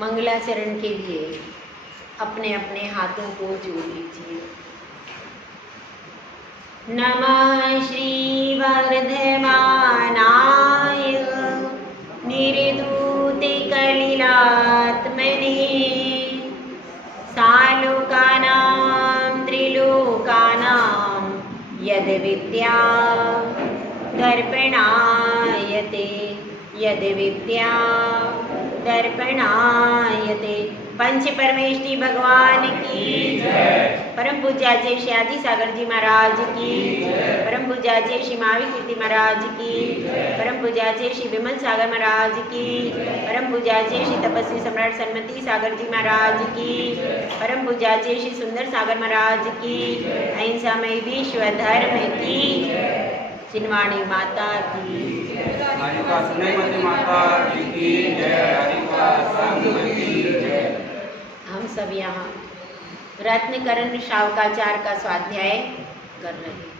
मंगलाचरण के लिए अपने अपने हाथों को जोड़ लीजिए। नमः श्री वर्धमानाय निर्धूते कलिलात्मने सालोकानां त्रिलोकानां यद विद्या दर्पणायते यद विद्या दर्पणायते। पंच परमेष्ठी भगवान की जय। परम पूज्याचार्य श्री आदि सागर जी महाराज की, परम पूज्याचार्य श्री महावीर कीर्ति महाराज की, परम पूज्याचार्य श्री विमल सागर महाराज की, परम पूज्याचार्य श्री तपस्वी सम्राट सन्मति सागर जी महाराज की, परम पूज्याचार्य श्री सुंदर सागर महाराज की, अहिंसामय विश्व धर्म की, चिन्वाणी माता की, हरिका सुनैमती माता की जय, हरिका संघ की जय। हम सब यहाँ रत्नकरण शावकाचार का स्वाध्याय कर रहे हैं।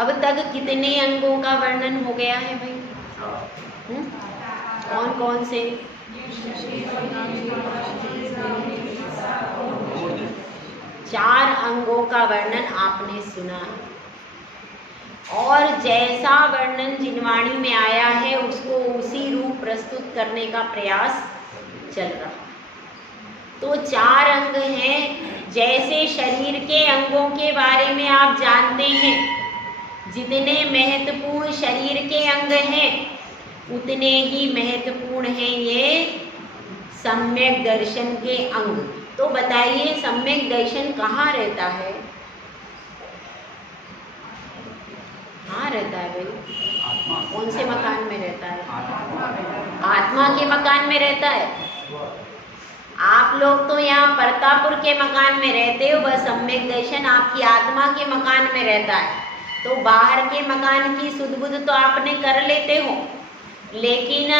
अब तक कितने अंगों का वर्णन हो गया है भाई? कौन कौन से? 4 अंगों का वर्णन आपने सुना है और जैसा वर्णन जिनवाणी में आया है उसको उसी रूप प्रस्तुत करने का प्रयास चल रहा। तो 4 अंग हैं। जैसे शरीर के अंगों के बारे में आप जानते हैं, जितने महत्वपूर्ण शरीर के अंग हैं उतने ही महत्वपूर्ण हैं ये सम्यक दर्शन के अंग। तो बताइए सम्यक दर्शन कहाँ रहता है? हाँ रहता है भाई। कौन से मकान में रहता है? आत्मा के मकान में रहता है। आप लोग तो यहाँ परतापुर के मकान में रहते हो, बस सम्यक दर्शन आपकी आत्मा के मकान में रहता है। तो बाहर के मकान की सुध बुध तो आपने कर लेते हो, लेकिन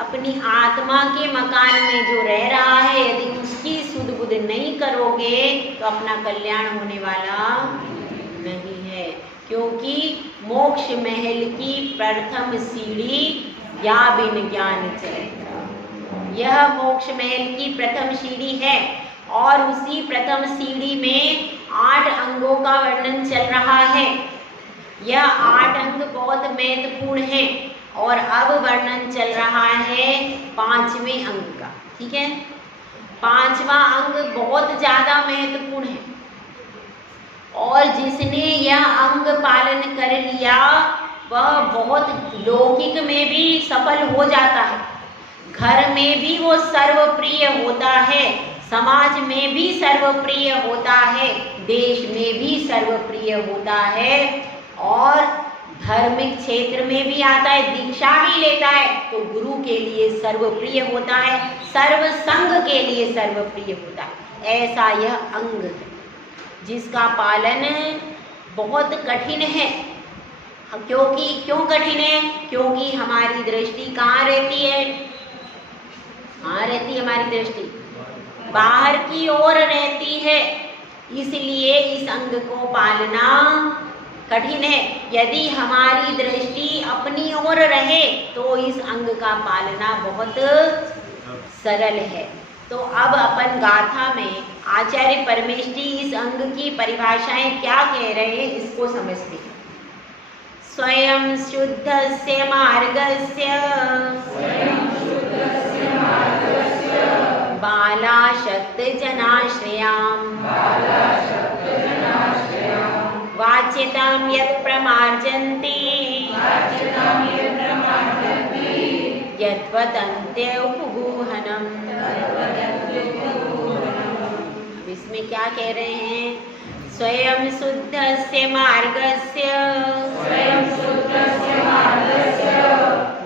अपनी आत्मा के मकान में जो रह रहा है यदि उसकी सुध बुध नहीं करोगे तो अपना कल्याण होने वाला नहीं है। क्योंकि मोक्ष महल की प्रथम सीढ़ी या बिन ज्ञान चलेगा। यह मोक्ष महल की प्रथम सीढ़ी है और उसी प्रथम सीढ़ी में 8 अंगों का वर्णन चल रहा है। यह 8 अंग बहुत महत्वपूर्ण है और अब वर्णन चल रहा है 5वें अंग का। ठीक है, 5वां अंग बहुत ज़्यादा महत्वपूर्ण है और जिसने यह अंग पालन कर लिया वह बहुत लौकिक में भी सफल हो जाता है, घर में भी वो सर्वप्रिय होता है, समाज में भी सर्वप्रिय होता है, देश में भी सर्वप्रिय होता है और धार्मिक क्षेत्र में भी आता है, दीक्षा भी लेता है तो गुरु के लिए सर्वप्रिय होता है, सर्व संघ के लिए सर्वप्रिय होता है। ऐसा यह अंग है जिसका पालन बहुत कठिन है। क्यों कठिन है? क्योंकि हमारी दृष्टि कहाँ रहती है? कहाँ रहती है हमारी दृष्टि? बाहर की ओर रहती है, इसलिए इस अंग को पालना कठिन है। यदि हमारी दृष्टि अपनी ओर रहे तो इस अंग का पालना बहुत सरल है। तो अब अपन गाथा में आचार्य परमेष्ठी इस अंग की परिभाषाएं क्या कह रहे हैं इसको समझते हैं। स्वयं शुद्धस्य मार्गस्य बाला शक्त जनाश्रयाम वाच्यतां यत् प्रमार्जन्ति यद्वदन्ते उपगूहनम्। अब इसमें क्या कह रहे हैं? स्वयं शुद्धस्य मार्गस्य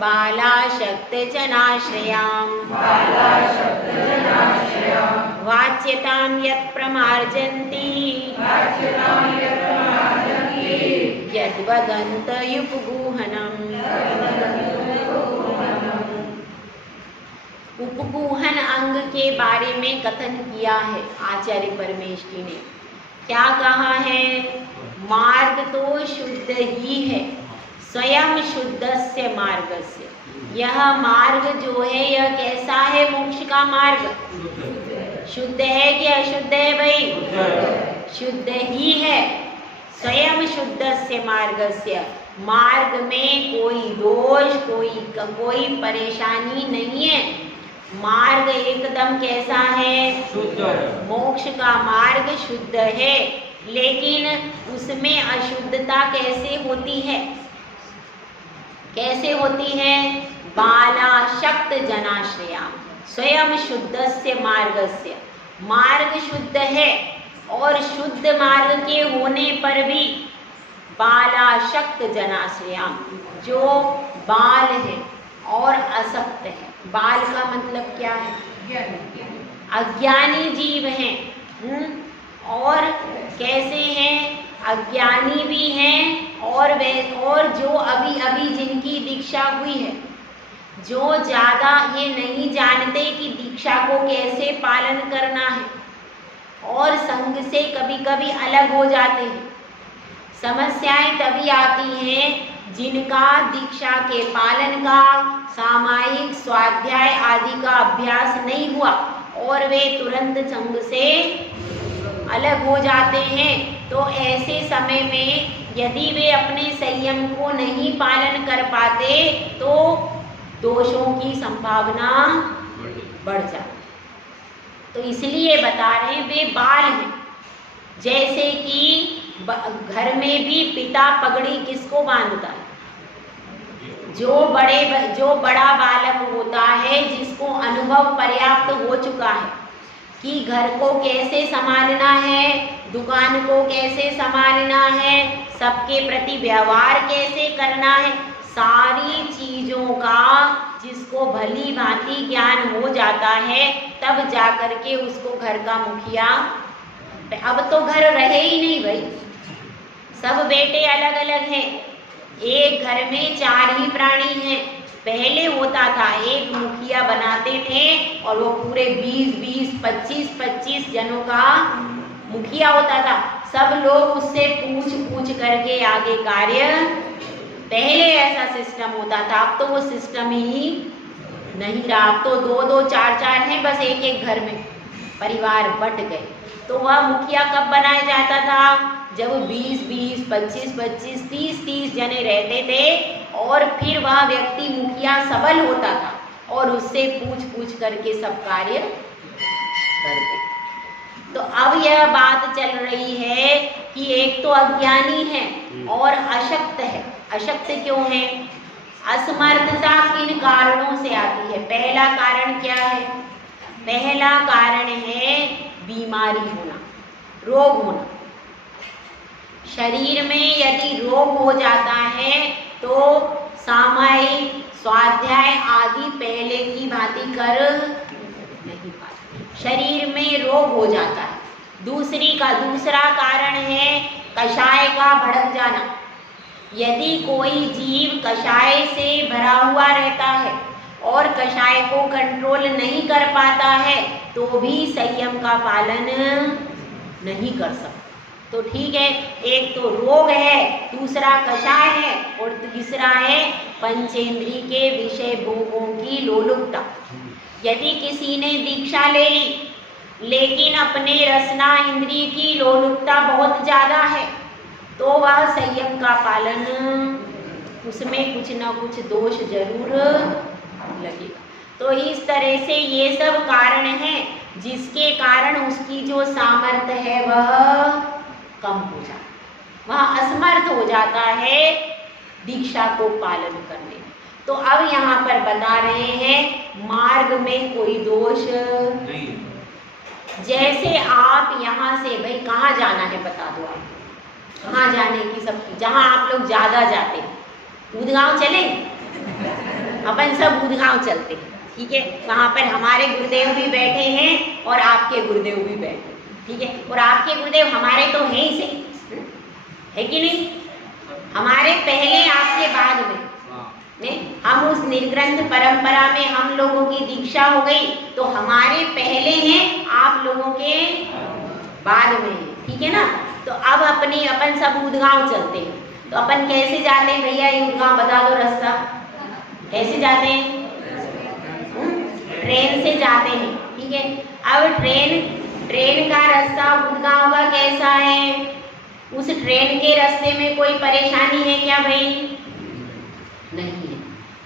बाला शक्त जनाश्रयाम वाच्यतां यत् प्रमार्जन्ति यद्वदन्त उपगूहनम्। उपगूहन अंग के बारे में कथन किया है आचार्य परमेष्ठी ने। क्या कहा है? मार्ग तो शुद्ध ही है, स्वयं शुद्धस्य मार्गस्य। यह मार्ग जो है यह कैसा है? मोक्ष का मार्ग शुद्ध है कि अशुद्ध है भाई? शुद्ध ही है। स्वयं शुद्धस्य मार्गस्य, मार्ग में कोई दोष कोई परेशानी नहीं है। मार्ग एकदम कैसा है? शुद्ध है। मोक्ष का मार्ग शुद्ध है, लेकिन उसमें अशुद्धता कैसे होती है? कैसे होती है? बालाशक्त जनाश्रया। स्वयं शुद्धस्य मार्गस्य, मार्ग शुद्ध है और शुद्ध मार्ग के होने पर भी बालाशक्त जनाश्रया, जो बाल है और असक्त है। बाल का मतलब क्या है? अज्ञानी जीव हैं। और कैसे हैं? अज्ञानी भी हैं और जो अभी अभी जिनकी दीक्षा हुई है, जो ज़्यादा ये नहीं जानते कि दीक्षा को कैसे पालन करना है और संग से कभी कभी अलग हो जाते हैं। समस्याएं तभी आती हैं जिनका दीक्षा के पालन का, सामायिक स्वाध्याय आदि का अभ्यास नहीं हुआ और वे तुरंत संग से अलग हो जाते हैं। तो ऐसे समय में यदि वे अपने संयम को नहीं पालन कर पाते तो दोषों की संभावना बढ़ जाती। तो इसलिए बता रहे हैं वे बाल हैं। जैसे कि घर में भी पिता पगड़ी किसको बांधता है? जो बड़ा बालक होता है, जिसको अनुभव पर्याप्त हो चुका है कि घर को कैसे संभालना है, दुकान को कैसे संभालना है, सबके प्रति व्यवहार कैसे करना है, सारी चीज़ों का जिसको भली भांति ज्ञान हो जाता है, तब जाकर के उसको घर का मुखिया। अब तो घर रहे ही नहीं भाई, सब बेटे अलग अलग हैं। एक घर में 4 ही प्राणी हैं। पहले होता था एक मुखिया बनाते थे और वो पूरे 20-20, 25-25 जनों का मुखिया होता था। सब लोग उससे पूछ करके आगे कार्य। पहले ऐसा सिस्टम होता था, अब तो वो सिस्टम ही नहीं रहा। अब तो 2-2, 4-4 हैं बस एक घर में, परिवार बट गए। तो वह मुखिया कब बनाया जाता था? जब 20-20, 25-25, 30-30 जने रहते थे और फिर वह व्यक्ति मुखिया सबल होता था और उससे पूछ करके सब कार्य करते। तो अब यह बात चल रही है कि एक तो अज्ञानी है और अशक्त है। अशक्त क्यों है? असमर्थता किन कारणों से आती है? पहला कारण क्या है? पहला कारण है बीमारी होना, रोग होना। शरीर में यदि रोग हो जाता है तो सामायिक स्वाध्याय आदि पहले की भांति कर नहीं पाते, शरीर में रोग हो जाता है। दूसरा कारण है कषाय का भड़क जाना। यदि कोई जीव कषाय से भरा हुआ रहता है और कषाय को कंट्रोल नहीं कर पाता है तो भी संयम का पालन नहीं कर सकता। तो ठीक है, एक तो रोग है, दूसरा कषाय है और तीसरा है पंचेंद्री के विषय भोगों की लोलुपता। यदि किसी ने दीक्षा ले ली लेकिन अपने रसना इंद्रिय की लोलुपता बहुत ज़्यादा है तो वह संयम का पालन, उसमें कुछ न कुछ दोष जरूर लगेगा। तो इस तरह से ये सब कारण हैं जिसके कारण उसकी जो सामर्थ्य है वह कम हो जाता है, वह असमर्थ हो जाता है दीक्षा को पालन करने में। तो अब यहाँ पर बता रहे हैं मार्ग में कोई दोष नहीं। जैसे आप यहाँ से भाई कहाँ जाना है बता दो, आप कहाँ जाने की सब, जहाँ आप लोग ज़्यादा जाते हैं, ऊदगांव चले, अपन सब ऊदगांव चलते हैं, ठीक है। वहाँ पर हमारे गुरुदेव भी बैठे हैं और आपके गुरुदेव भी बैठे हैं, ठीक है। और आपके गुरुदेव हमारे तो हैं ही सही, है कि नहीं? हमारे पहले आपके बाद में हम उस निर्ग्रंथ परंपरा में हम लोगों की दीक्षा हो गई तो हमारे पहले हैं, आप लोगों के बाद में हैं, ठीक है ना। तो अब अपन सब ऊदगांव चलते हैं, तो अपन कैसे जाते हैं भैया, ये गाँव बता दो रास्ता, कैसे जाते हैं? ट्रेन से जाते हैं, ठीक है। अब ट्रेन का रास्ता गुड़गांव का कैसा है? उस ट्रेन के रास्ते में कोई परेशानी है क्या भाई? नहीं है,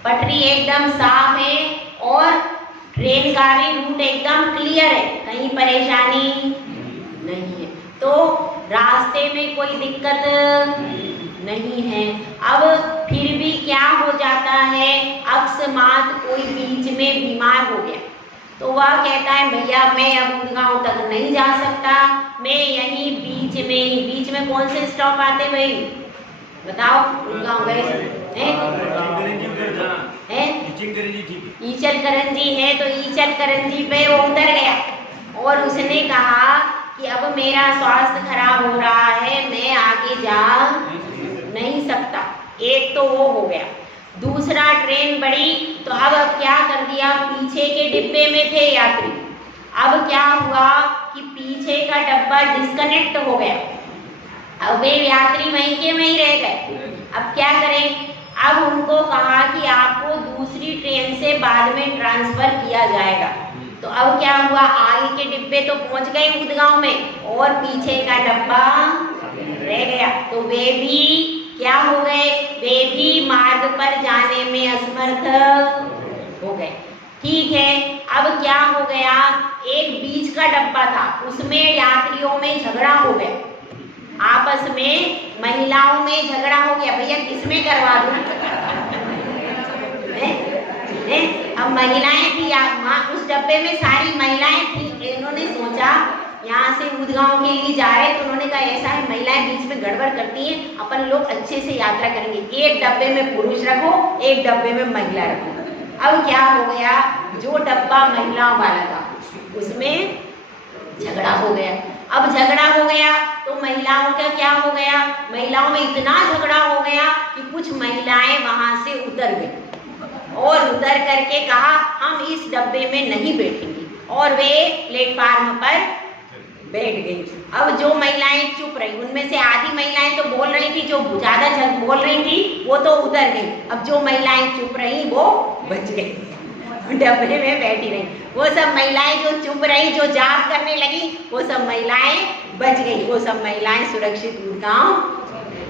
पटरी एकदम साफ है और ट्रेन का भी रूट एकदम क्लियर है, कहीं परेशानी नहीं है, तो रास्ते में कोई दिक्कत नहीं है। अब फिर भी क्या हो जाता है, अकस्मात कोई बीच में बीमार हो गया तो वह कहता है भैया मैं अब गुड़गांव तक नहीं जा सकता, मैं यहीं बीच में कौन से स्टॉप आते भाई बताओ? गुड़गांव गए ईचलकरंजी है, तो ईचलकरंजी पे वो उतर गया और उसने कहा कि अब मेरा स्वास्थ्य खराब हो रहा है, मैं आगे जा नहीं सकता। एक तो वो हो गया। दूसरा, ट्रेन बढ़ी तो अब क्या कर दिया, पीछे के डिब्बे में थे यात्री, अब क्या हुआ कि पीछे का डब्बा डिस्कनेक्ट हो गया, अब वे यात्री वहीं के वहीं रह गए। अब क्या करें? अब उनको कहा कि आपको दूसरी ट्रेन से बाद में ट्रांसफर किया जाएगा। तो अब क्या हुआ, आगे के डिब्बे तो पहुंच गए गुड़गांव में और पीछे का डब्बा रह गया, तो वे भी क्या हो गए, वे भी मार्ग पर जाने में असमर्थ हो गए। ठीक है, अब क्या हो गया, एक बीच का डब्बा था, उसमें यात्रियों में झगड़ा हो गया, आपस में महिलाओं में झगड़ा हो गया, भैया किसमें करवा दूं? अब महिलाएं थी, उस डब्बे में सारी महिलाएं थी, इन्होंने सोचा यहाँ से गुड़गांव के लिए जा रहे, तो उन्होंने कहा ऐसा है महिलाएं बीच में गड़बड़ करती हैं, अपन लोग अच्छे से यात्रा करेंगे, एक डब्बे में पुरुष रखो, एक डब्बे में महिला रखो। अब क्या हो गया, जो डब्बा महिलाओं वाला था उसमें झगड़ा हो गया। अब झगड़ा हो गया तो महिलाओं का क्या हो गया, महिलाओं में इतना झगड़ा हो गया कि कुछ महिलाएं वहां से उतर गई और उतर करके कहा हम इस डब्बे में नहीं बैठेंगे, और वे प्लेटफार्म पर बैठ गई। अब जो महिलाएं चुप रही, उनमें से आधी महिलाएं तो बोल रही थी, जो ज्यादा बोल रही थी वो तो उतर गई। अब जो महिलाएं चुप रही वो बच गई, डब्बे में बैठी रही। वो सब महिलाएं जो चुप रही, जो जाप करने लगी, वो सब महिलाएं बच गई, वो सब महिलाएं सुरक्षित गुड़गांव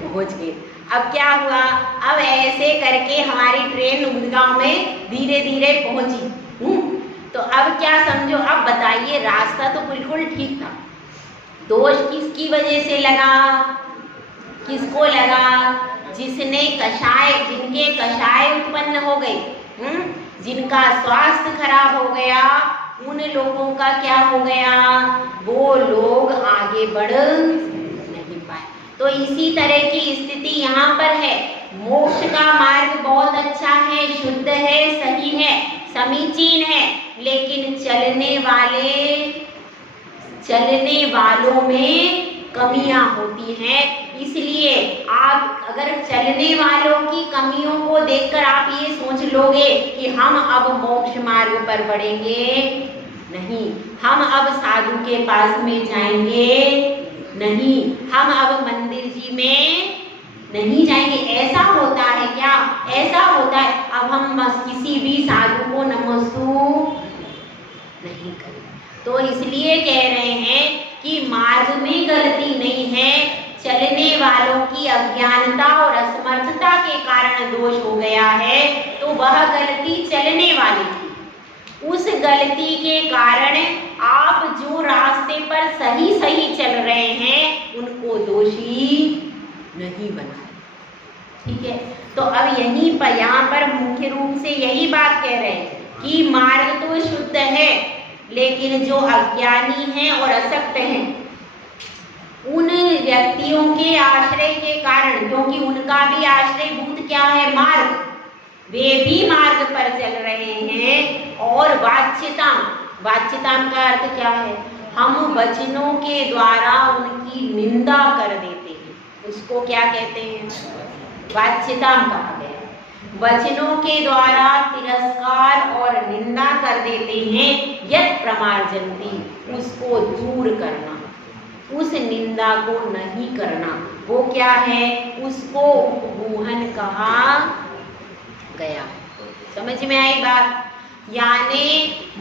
पहुंच गई। अब क्या हुआ, अब ऐसे करके हमारी ट्रेन गुड़गांव में धीरे धीरे पहुंची। तो अब क्या समझो, अब बताइए, रास्ता तो बिल्कुल ठीक था, दोष किसकी वजह से लगा, किसको लगा, जिसने कषाय, जिनके कषाय उत्पन्न हो गई, जिनका स्वास्थ्य खराब हो गया, उन लोगों का क्या हो गया, वो लोग आगे बढ़ नहीं पाए। तो इसी तरह की स्थिति यहाँ पर है। मोक्ष का मार्ग बहुत अच्छा है, शुद्ध है, सही है, समीचीन है, लेकिन चलने वालों में कमियां होती हैं। इसलिए आप अगर चलने वालों की कमियों को देखकर आप ये सोच लोगे कि हम अब मोक्ष मार्ग पर बढ़ेंगे, नहीं, हम अब साधु के पास में जाएंगे, नहीं, हम अब मंदिर जी में नहीं जाएंगे। ऐसा होता है क्या? ऐसा होता है। अब हम किसी भी साधु को नमस्तु नहीं करें। तो इसलिए कह रहे हैं कि मार्ग में गलती नहीं है, चलने वालों की अज्ञानता और असमर्थता के कारण दोष हो गया है, तो वह गलती चलने वाली थी। उस गलती के कारण आप जो रास्ते पर सही चल रहे हैं, उनको दोषी नहीं बना। ठीक है, तो अब यहीं पर, यहाँ पर मुख्य रूप से यही बात कह रहे हैं कि मार्ग तो शुद्ध है, लेकिन जो अज्ञानी हैं और असक्त हैं, उन व्यक्तियों के आश्रय के कारण, क्योंकि उनका भी आश्रयभूत क्या है, मार्ग, वे भी मार्ग पर चल रहे हैं। और वाच्यताम का अर्थ क्या है, हम वचनों के द्वारा उनकी निंदा कर देते हैं, उसको क्या कहते हैं, वाच्यताम कहा गया। वचनों के द्वारा तिरस्कार और निंदा कर देते हैं, यत् प्रमार्जन्ति, उसको दूर करना। उस निंदा को नहीं करना, वो क्या है, उसको उपगूहन कहा गया। समझ में आई बात? यानी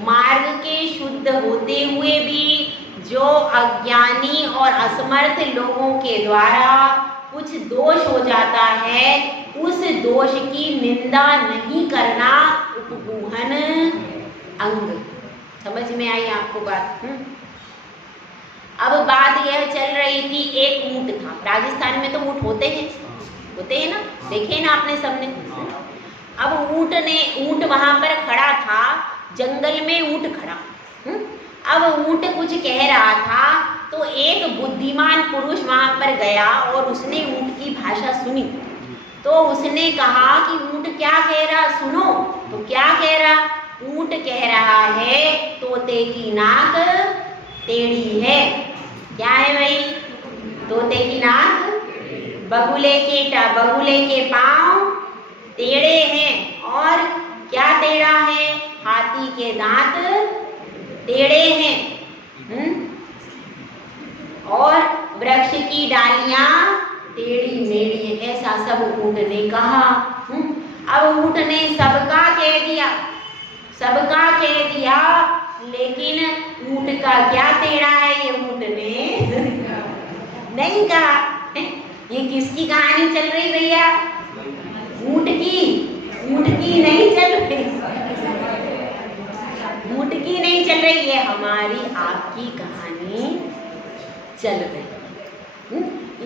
मार्ग के शुद्ध होते हुए भी जो अज्ञानी और असमर्थ लोगों के द्वारा कुछ दोष हो जाता है, उस दोष की निंदा नहीं करना उपगूहन अंग। समझ में आई आपको बात? अब बात यह चल रही थी, एक ऊंट था। राजस्थान में तो ऊंट होते हैं ना, देखे ना आपने सबने। अब ऊंट वहां पर खड़ा था, जंगल में ऊंट खड़ा। अब ऊंट कुछ कह रहा था, तो एक बुद्धिमान पुरुष वहां पर गया और उसने ऊंट की भाषा सुनी। तो उसने कहा कि ऊंट क्या कह रहा, सुनो। तो क्या कह रहा? ऊंट कह रहा है, तोते की नाक टेढ़ी है। क्या है भाई? तोते की नाक, बगुले के पांव टेढ़े हैं। और क्या टेढ़ा है? हाथी के दांत टेढ़े हैं। और वृक्ष की डालियां टेढ़ी मेढ़ी, ऐसा सब ऊंट ने कहा। अब ऊंट ने सबका कह दिया, लेकिन ऊंट का क्या टेढ़ा है ये ऊंट ने नहीं कहा। ये किसकी कहानी चल रही भैया? ऊंट की नहीं चल रही, ऊंट की नहीं चल रही, ये हमारी आपकी कहानी चल रही।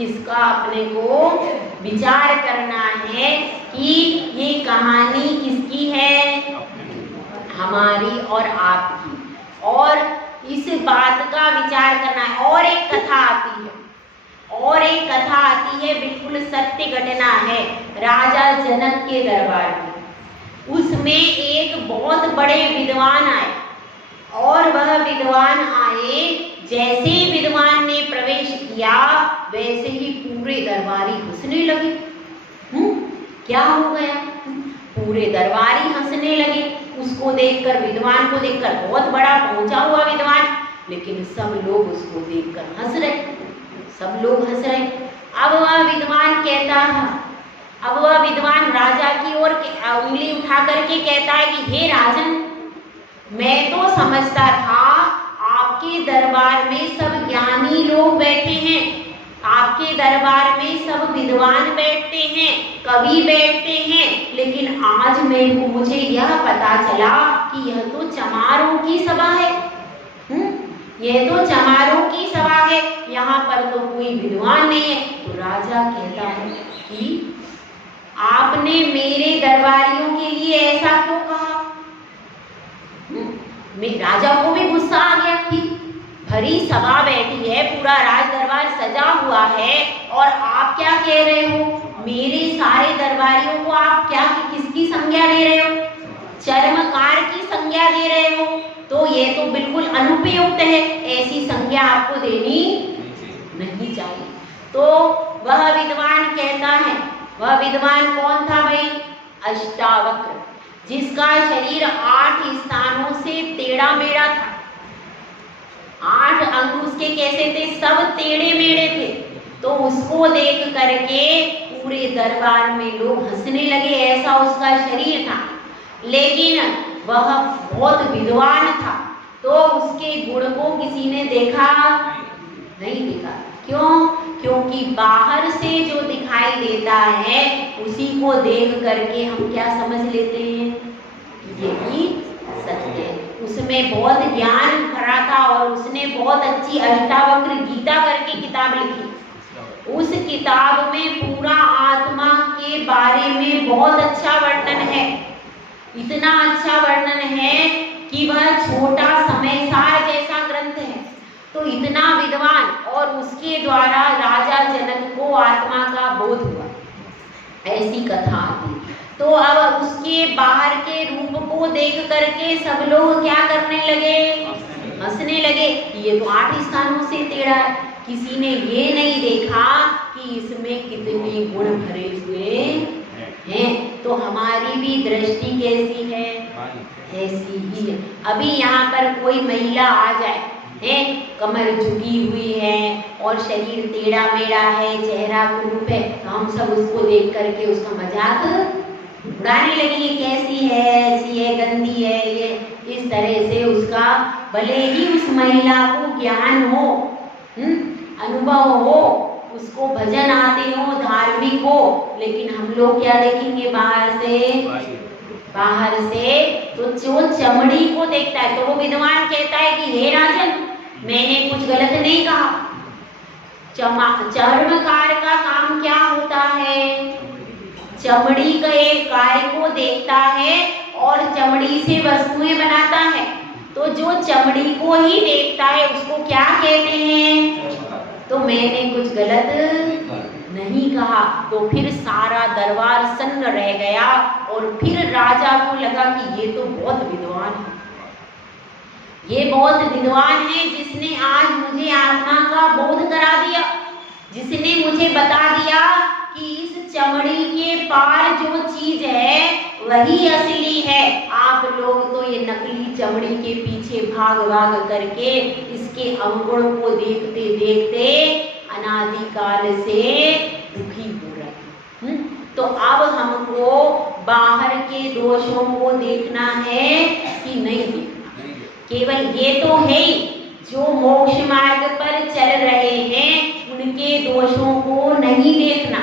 इसका अपने को विचार करना है कि ये कहानी किसकी है, हमारी और आपकी, और इस बात का विचार करना है। और एक कथा आती है, बिल्कुल सत्य घटना है, राजा जनक के दरबार में। उसमें एक बहुत बड़े विद्वान आए, और वह विद्वान आए, जैसे ही विद्वान ने प्रवेश किया वैसे ही पूरे दरबारी हंसने लगे। क्या हो गया? पूरे दरबारी हंसने लगे। उसको देखकर, विद्वान को देखकर, बहुत बड़ा पहुंचा हुआ विद्वान, लेकिन सब लोग उसको देखकर हंस रहे, सब लोग हंस रहे। अब वह विद्वान राजा की ओर उंगली उठा करके कहता है कि हे राजन, मैं तो समझता था आपके दरबार में सब ज्ञानी लोग बैठे हैं, आपके दरबार में सब विद्वान बैठते हैं, कवि बैठते हैं, लेकिन आज मुझे यह पता चला कि यह तो चमारों की सभा है। यह तो चमारों की सभा है, यहाँ पर तो कोई विद्वान नहीं है। तो राजा कहता है कि आपने मेरे दरबारियों के लिए ऐसा क्यों कहा? राजा को भी गुस्सा आ गया कि भरी सभा बैठी है, पूरा राज दरबार सजा हुआ है, और आप क्या कह रहे हो? मेरे सारे दरबारियों को आप क्या किसकी संज्ञा दे रहे हो? चर्मकार की संज्ञा दे रहे हो। तो ये तो बिल्कुल अनुपयुक्त है, ऐसी संज्ञा आपको देनी नहीं चाहिए। तो वह विद्वान कहता है, वह विद्वान कौन था भाई? अष्टावक्र, जिसका शरीर 8 स्थानों से टेढ़ा मेढ़ा था। 8 अंग उसके कैसे थे? सब टेढ़े मेढ़े थे। तो उसको देख करके पूरे दरबार में लोग हंसने लगे, ऐसा उसका शरीर था। लेकिन वह बहुत विद्वान था, तो उसके गुण को किसी ने देखा नहीं देखा। क्यों? क्योंकि बाहर से जो दिखाई देता है उसी को देख करके हम क्या समझ लेते हैं, यही सत्य है। उसमें बहुत ज्ञान भरा था, और उसने बहुत अच्छी अष्टावक्र गीता करके किताब लिखी। उस किताब में पूरा आत्मा के बारे में बहुत अच्छा वर्णन है। इतना अच्छा वर्णन है कि वह छोटा समयसार जैसा ग्रंथ है। तो इतना विद्वान, और उसके द्वारा राजा जनक को आत्मा का बोध हुआ, ऐसी कथा आती। तो अब उसके बाहर के रूप को देख करके सब लोग क्या करने लगे? हंसने लगे। ये तो 8 स्थानों से टेढ़ा है। किसी ने ये नहीं देखा कि इसमें कितने गुण भरे हुए हैं। तो हमारी भी दृष्टि कैसी है? ऐसी ही है। अभी यहाँ पर कोई महिला आ जाए है, कमर झुकी हुई है और शरीर टेढ़ा मेढ़ा है, चेहरा कुरूप है, तो हम सब उसको देख करके उसका मजाक उड़ाने लगेंगे, कैसी है, ऐसी है, गंदी है ये, इस तरह से उसका भले ही उस महिला को ज्ञान हो, अनुभव हो, उसको भजन आते हो, धार्मिक हो, लेकिन हम लोग क्या देखेंगे बाहर से तो जो चमड़ी को देखता है तो वो विद्वान कहता है कि हे राजन, मैंने कुछ गलत नहीं कहा। चर्मकार का काम क्या होता है? चमड़ी के कार्य को देखता है और चमड़ी से वस्तुएं बनाता है। तो जो चमड़ी को ही देखता है उसको क्या कहते हैं? तो मैंने कुछ गलत नहीं कहा। तो फिर सारा दरबार सन्न रह गया और फिर राजा को लगा कि ये तो बहुत विद्वान है, ये बहुत विद्वान है जिसने आज मुझे आत्मा का बोध करा दिया, जिसने मुझे बता दिया कि इस चमड़ी के पार जो चीज है वही असली है। आप लोग तो ये नकली चमड़ी के पीछे भाग भाग करके इसके अवगुण को देखते देखते अनादिकाल से दुखी हो रहे हैं। तो अब हमको बाहर के दोषों को देखना है कि नहीं देखना? केवल ये तो है ही, जो मोक्ष मार्ग पर चल रहे हैं उनके दोषों को नहीं देखना।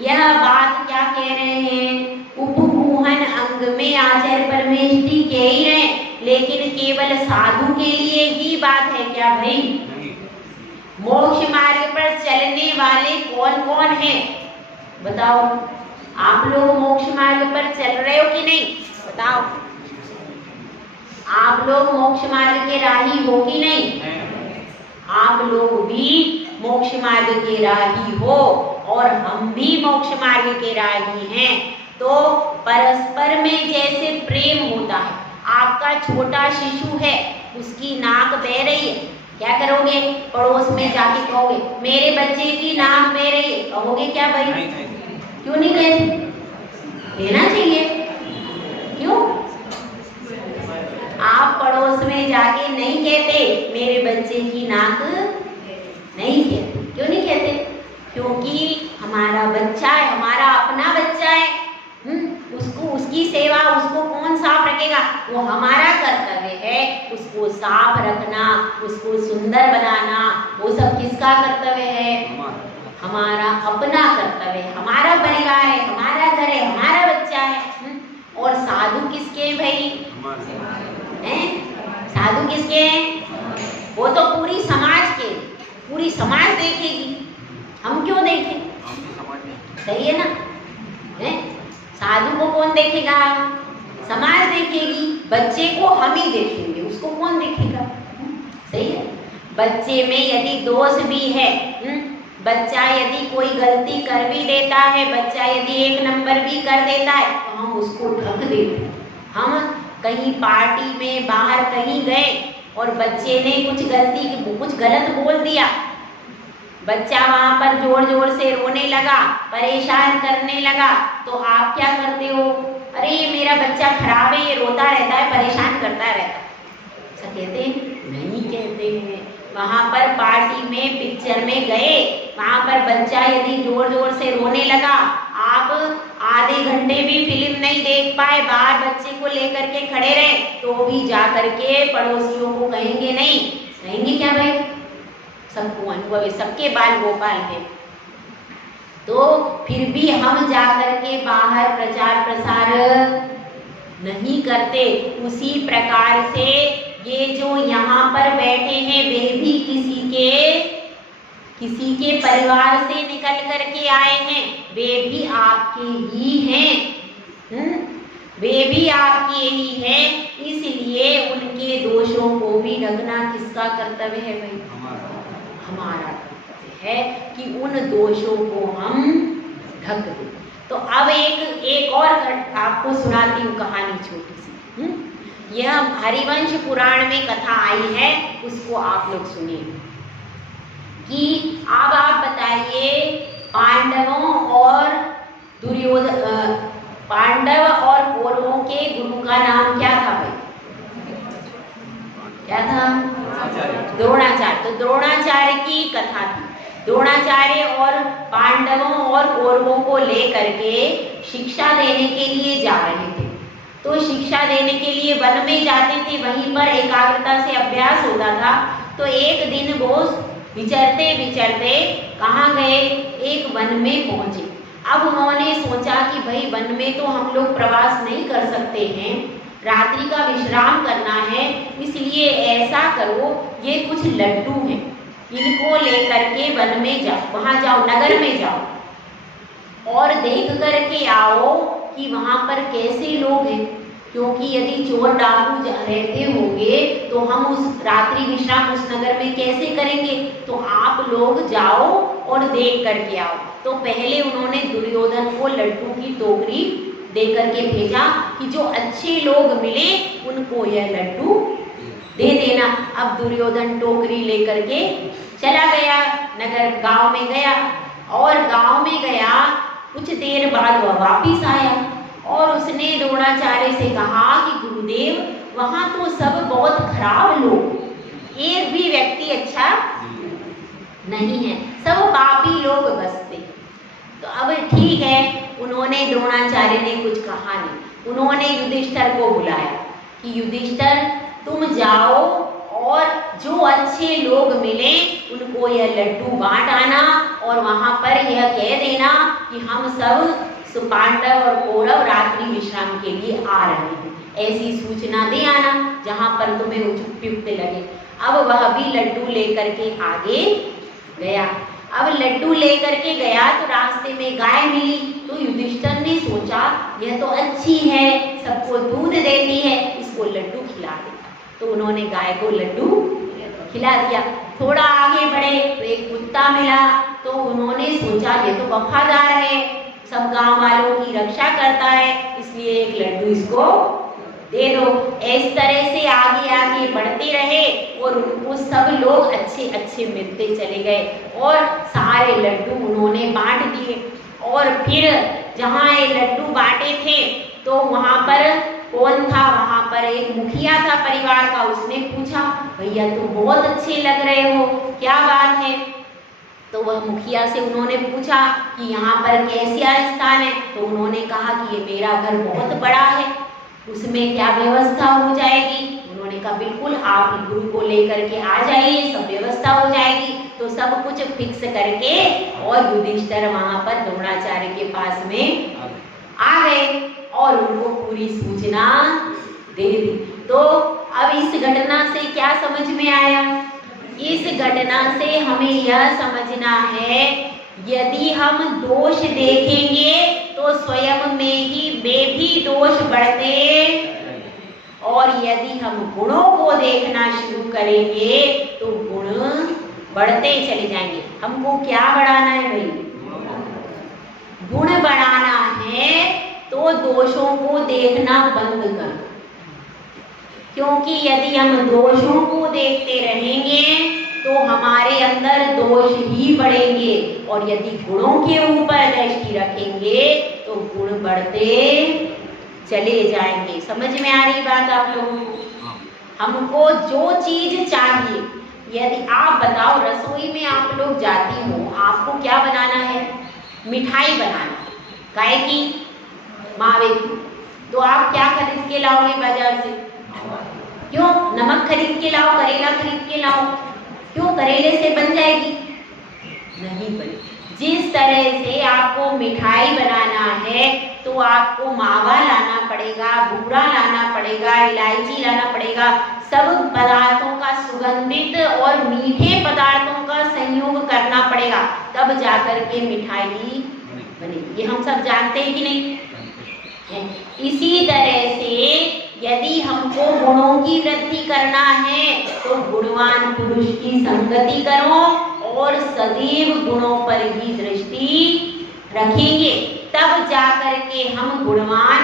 यह बात क्या कह रहे हैं? उपगूहन अंग में आचार्य परमेष्ठी कह ही रहे, लेकिन केवल साधु के लिए ही बात है क्या भाई? मोक्ष मार्ग पर चलने वाले कौन कौन हैं? बताओ, आप लोग मोक्ष मार्ग पर चल रहे हो कि नहीं? बताओ, आप लोग मोक्ष मार्ग के राही हो कि नहीं? आप लोग भी मोक्ष मार्ग के राही हो और हम भी मोक्ष मार्ग के राही हैं। तो परस्पर में जैसे प्रेम होता है, आपका छोटा शिशु है, उसकी नाक बह रही है, क्या करोगे? पड़ोस में जाके कहोगे मेरे बच्चे की नाक बह रही है, कहोगे क्या भाई? क्यों नहीं कहते? देना चाहिए। क्यों? आप पड़ोस में जाके नहीं कहते मेरे बच्चे की नाक नहीं कहते। क्यों नहीं कहते? क्योंकि हमारा बच्चा है, हमारा अपना बच्चा है। उसको, उसकी सेवा उसको कौन साफ रखेगा? वो हमारा कर्तव्य है उसको साफ रखना, उसको सुंदर बनाना। वो सब किसका कर्तव्य है? हमारा अपना कर्तव्य है। हमारा परिवार है, हमारा घर है, हमारा बच्चा है। और साधु किसके हैं भाई? हैं? साधु किसके हैं? वो तो पूरी समाज के, पूरी समाज देखेगी, हम क्यों देखें? सही है ना? है? साधु को कौन देखेगा? समाज देखेगी। बच्चे को हम ही देखेंगे, उसको कौन देखेगा? सही है। बच्चे में यदि दोष भी है, बच्चा यदि कोई गलती कर भी देता है, बच्चा यदि 1 नंबर भी कर देता है, तो हम उसको ढक देते हैं। हम कहीं पार्टी में बाहर कहीं गए और बच्चे ने कुछ गलती, कुछ गलत बोल दिया, बच्चा वहां पर जोर जोर से रोने लगा, परेशान करने लगा, तो आप क्या करते हो? अरे मेरा बच्चा खराब है, ये रोता रहता है, परेशान करता रहता है, ऐसा कहते हैं? नहीं कहते हैं। वहां पर पार्टी में, पिक्चर में गए, वहां पर बच्चा यदि जोर जोर से रोने लगा, आप आधे घंटे भी फिल्म नहीं देख पाए, बाहर बच्चे को लेकर के खड़े रहे, तो भी जा करके पड़ोसियों को कहेंगे नहीं? कहेंगे क्या भाई? सबको अनुभव है, सबके बाल गोपाल है। तो फिर भी हम जा करके बाहर प्रचार प्रसार नहीं करते। उसी प्रकार से ये जो यहाँ पर बैठे हैं वे भी किसी के परिवार से निकल करके आए हैं, वे भी आपके ही हैं। वे भी आपके ही हैं, इसलिए उनके दोषों को भी ढकना किसका कर्तव्य है भाई? हमारा कर्तव्य है कि उन दोषों को हम ढक दें। तो अब एक और आपको सुनाती हूँ कहानी छोटी सी। यह हरिवंश पुराण में कथा आई है, उसको आप लोग सुनिए कि अब आप बताइए पांडवों और पांडव और कौरवों के गुरु का नाम क्या था भाई? क्या था? द्रोणाचार्य। तो द्रोणाचार्य की कथा थी। द्रोणाचार्य और पांडवों और कौरवों को लेकर के शिक्षा देने के लिए जा रहे थे। तो शिक्षा देने के लिए वन में जाते थे, वहीं पर एकाग्रता से अभ्यास होता था। तो एक दिन वो विचरते विचरते कहाँ गए, एक वन में पहुंचे। अब उन्होंने सोचा कि भाई वन में तो हम लोग प्रवास नहीं कर सकते हैं, रात्रि का विश्राम करना है, इसलिए ऐसा करो ये कुछ लड्डू हैं, इनको लेकर के वन में जाओ, वहां जाओ, नगर में जाओ और देख करके आओ कि वहां पर कैसे लोग हैं, क्योंकि यदि चोर डाकू रहते होंगे तो हम उस रात्रि विश्राम उस नगर में कैसे करेंगे। तो आप लोग जाओ और देख करके आओ। तो पहले उन्होंने दुर्योधन को लड्डू की टोकरी दे करके भेजा कि जो अच्छे लोग मिले उनको यह लड्डू दे देना। अब दुर्योधन टोकरी लेकर के चला गया, नगर गांव में गया और गांव में गया, कुछ देर बाद वह वापिस आया और उसने द्रोणाचार्य से कहा कि गुरुदेव वहां तो सब बहुत खराब लोग, एक भी व्यक्ति अच्छा नहीं है, सब पापी लोग बसते। तो अब ठीक है, उन्होंने द्रोणाचार्य ने कुछ कहा नहीं। उन्होंने युधिष्ठिर को बुलाया कि युधिष्ठिर तुम जाओ और जो अच्छे लोग मिले उनको यह लड्डू बांट आना और वहां पर यह कह देना कि हम सब पांडव और कौरव रात्रि विश्राम के लिए आ रहे हैं, ऐसी सूचना दे आना जहां पर तुम्हें उपयुक्त लगे। अब वह भी लड्डू लेकर के आगे गया। अब लड्डू लेकर के गया तो रास्ते में गाय मिली। तो युधिष्ठिर ने सोचा यह तो अच्छी है, सबको दूध देती है, इसको लड्डू खिला देता। तो उन्होंने गाय को लड्डू खिला दिया। थोड़ा आगे बढ़े तो एक कुत्ता मिला। तो उन्होंने सोचा ये तो वफादार है, सब गांव वालों की रक्षा करता है, इसलिए एक लड्डू इसको दे दो। इस तरह से आगे आगे बढ़ते रहे और उनको सब लोग अच्छे अच्छे मिलते चले गए और सारे लड्डू उन्होंने बांट दिए। और फिर जहाँ ये लड्डू बांटे थे तो वहाँ पर कौन था, वहाँ पर एक मुखिया था परिवार का। उसने पूछा भैया तुम बहुत अच्छे लग रहे हो, क्या बात है। तो वह मुखिया से उन्होंने पूछा कि यहाँ पर कैसा स्थान है। तो उन्होंने कहा कि ये मेरा घर बहुत बड़ा है, उसमें क्या व्यवस्था हो जाएगी। उन्होंने कहा बिल्कुल, आप गुरु को लेकर के आ जाइए, सब व्यवस्था हो जाएगी। तो सब कुछ फिक्स करके और युधिष्ठिर वहां पर द्रोणाचार्य के पास में आ गए और उनको पूरी सूचना दे दी। तो अब इस घटना से क्या समझ में आया? इस घटना से हमें यह समझना है यदि हम दोष देखेंगे तो स्वयं में ही वे भी दोष बढ़ते, और यदि हम गुणों को देखना शुरू करेंगे तो गुण बढ़ते चले जाएंगे। हमको क्या बढ़ाना है भाई? गुण बढ़ाना है तो दोषों को देखना बंद कर, क्योंकि यदि हम दोषों को देखते रहेंगे तो हमारे अंदर दोष ही बढ़ेंगे, और यदि गुणों के ऊपर दृष्टि रखेंगे तो गुण बढ़ते चले जाएंगे। समझ में आ रही बात आप लोगों को? हमको जो चीज चाहिए, यदि आप बताओ रसोई में आप लोग जाती हो, आपको क्या बनाना है? मिठाई बनाना, गाय की, मावे की। तो आप क्या खरीद के लाओगे बाजार से? क्यों? नमक खरीद के लाओ, करेला खरीद के लाओ। क्यों? करेले से बन जाएगी? नहीं बनी। जिस तरह से आपको मिठाई बनाना है तो आपको मावा लाना पड़ेगा, बूरा लाना पड़ेगा, इलायची लाना पड़ेगा, सब पदार्थों का सुगंधित और मीठे पदार्थों का संयोग करना पड़ेगा, तब जाकर के मिठाई बनेगी। ये हम सब जानते हैं कि नहीं? इसी तरह से यदि हमको गुणों की वृद्धि करना है तो गुणवान पुरुष की संगति करो और सदैव गुणों पर ही दृष्टि रखेंगे, तब जाकर के हम गुणवान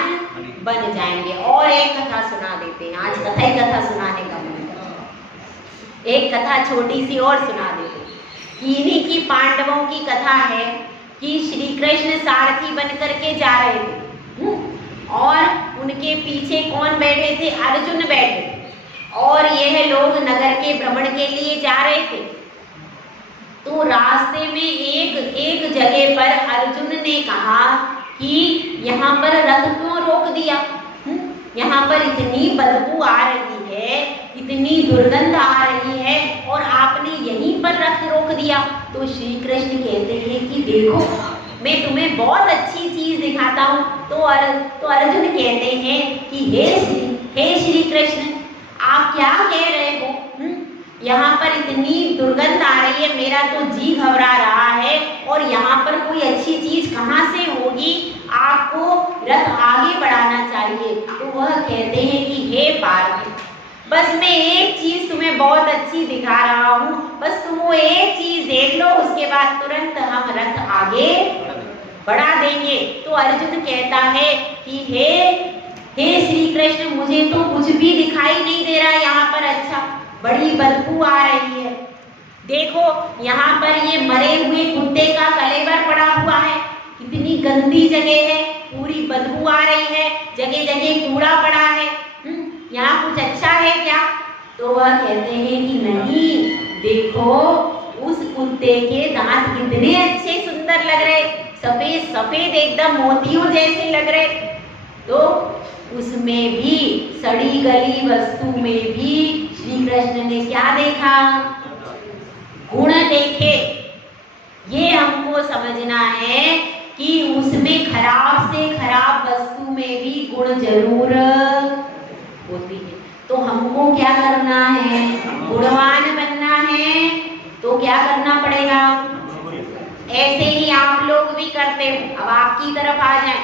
बन जाएंगे। और एक कथा सुना देते हैं, आज कथा ही कथा सुनाने का मन करता है। एक कथा छोटी सी और सुना देते हैं। इन्हीं की पांडवों की कथा है कि श्री कृष्ण सारथी बन करके जा रहे थे और उनके पीछे कौन बैठे थे? अर्जुन बैठे। और यह लोग नगर के भ्रमण के लिए जा रहे थे। तो रास्ते में एक जगह पर अर्जुन ने कहा कि यहाँ पर रथ क्यों रोक दिया? यहाँ पर इतनी बदबू आ रही है, इतनी दुर्गंध आ रही है और आपने यहीं पर रथ रोक दिया। तो श्री कृष्ण कहते हैं कि देखो मैं तुम्हें बहुत अच्छी चीज दिखाता हूँ। तो अर्जुन कहते हैं कि हे श्री कृष्ण, आप क्या कह रहे हो? यहाँ पर इतनी दुर्गंध आ रही है, मेरा तो जी घबरा रहा है और यहाँ पर कोई अच्छी चीज कहाँ से होगी? आपको रथ आगे बढ़ाना चाहिए। तो वह कहते हैं कि हे पार्थ, बस मैं एक चीज तुम्हें बहुत अच्छी दिखा रहा हूँ, बस तुम वो एक चीज देख लो, उसके बाद तुरंत हम रथ आगे बढ़ा देंगे। तो अर्जुन कहता है कि हे श्री कृष्ण, मुझे तो कुछ भी दिखाई नहीं दे रहा है यहाँ पर। अच्छा, बड़ी बदबू आ रही है। देखो यहाँ पर ये मरे हुए कुत्ते का कलेवर पड़ा हुआ है, कितनी गंदी जगह है, पूरी बदबू आ रही है, जगह जगह कूड़ा पड़ा है। यहाँ कुछ अच्छा है क्या? तो वह कहते हैं कि नहीं, देखो उस कुत्ते के दांत कितने अच्छे सुंदर लग रहे, सफेद सफेद एकदम मोतियों जैसे लग रहे। तो उसमें भी, सड़ी गली वस्तु में भी श्री कृष्ण ने क्या देखा? गुण देखे। ये हमको समझना है कि उसमें खराब से खराब वस्तु में भी गुण जरूर होती है। तो हमको क्या करना है? गुणवान बनना है। तो क्या करना पड़ेगा? ऐसे ही आप लोग भी करते हो। अब आपकी तरफ आ जाए,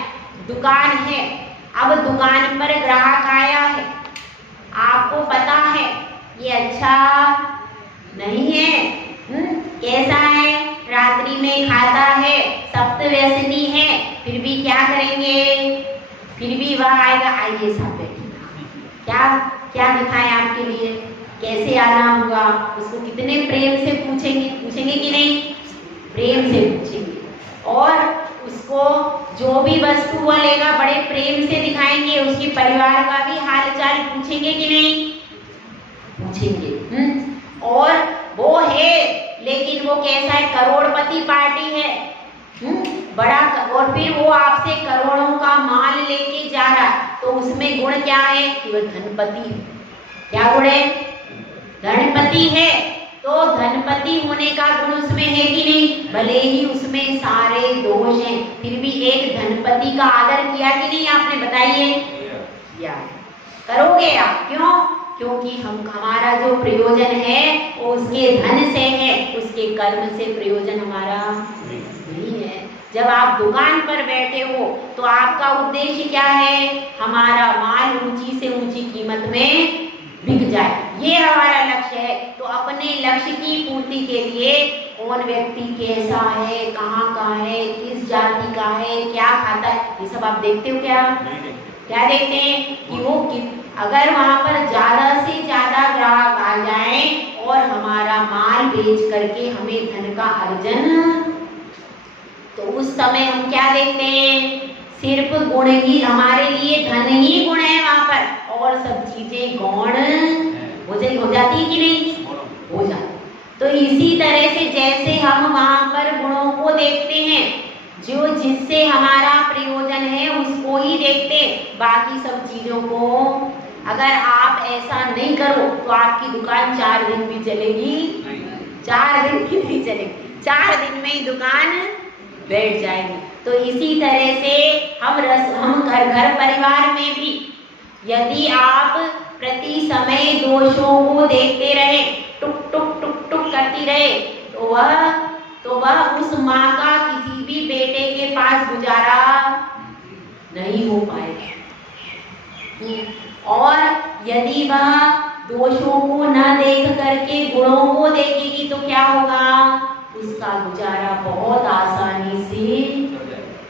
दुकान है, अब दुकान पर ग्राहक आया है, आपको पता है ये अच्छा नहीं है, कैसा है, रात्रि में खाता है, सप्त व्यसनी है, फिर भी क्या करेंगे? फिर भी वह आएगा, आइए साहब क्या क्या दिखाएं आपके लिए, कैसे आना हुआ, उसको कितने प्रेम से पूछेंगे कि नहीं? प्रेम से पूछेंगे। और उसको जो भी वस्तु वो लेगा बड़े प्रेम से दिखाएंगे, उसके परिवार का भी हाल चाल पूछेंगे कि नहीं? पूछेंगे। और वो है, लेकिन वो कैसा है? करोड़पति पार्टी है, बड़ा, और फिर वो आपसे करोड़ों का माल लेके जा रहा है। तो उसमें गुण क्या है? कि वो धनपति है। क्या गुण है? धनपति है। तो धनपति होने का गुण उसमें है कि नहीं? भले ही उसमें सारे दोष हैं, फिर भी एक धनपति का आदर किया कि नहीं आपने? बताइए, किया। करोगे आप? क्यों? क्योंकि हमारा जो प्रयोजन है वो उसके धन से है, उसके कर्म से प्रयोजन हमारा नहीं है। जब आप दुकान पर बैठे हो तो आपका उद्देश्य क्या है? हमारा माल ऊंची से ऊंची कीमत में बिक जाए, ये हमारा लक्ष्य है। तो अपने लक्ष्य की पूर्ति के लिए कौन व्यक्ति कैसा है, कहाँ का है, किस जाति का है, क्या खाता है, ये सब आप देखते हो क्या? क्या देखते हैं? कि वो अगर वहाँ पर ज्यादा से ज्यादा ग्राहक आ जाए और हमारा माल बेच करके हमें धन का अर्जन, तो उस समय हम क्या देखते हैं? सिर्फ गुण ही, हमारे लिए धन ही गुण है वहाँ पर, और सब चीजें गौण हो जाती कि नहीं? हो जाती। तो इसी तरह से जैसे हम वहाँ पर गुणों को देखते हैं, जो जिससे हमारा प्रयोजन है उसको ही देखते, बाकी सब चीजों को अगर आप ऐसा नहीं करो तो आपकी दुकान 4 दिन भी चलेगी, 4 दिन भी नहीं चलेगी, 4 दिन में ही दुकान बैठ जाएगी। तो इसी तरह से हम घर परिवार में भी यदि आप प्रति समय दोषों को देखते रहे, टुक टुक टुक टुक करती रहे, तो वह उस माँ का किसी भी बेटे के पास गुजारा नहीं हो पाएगा। और यदि वह दोषों को न देख करके गुणों को देखेगी तो क्या होगा? उसका गुजारा बहुत आसानी से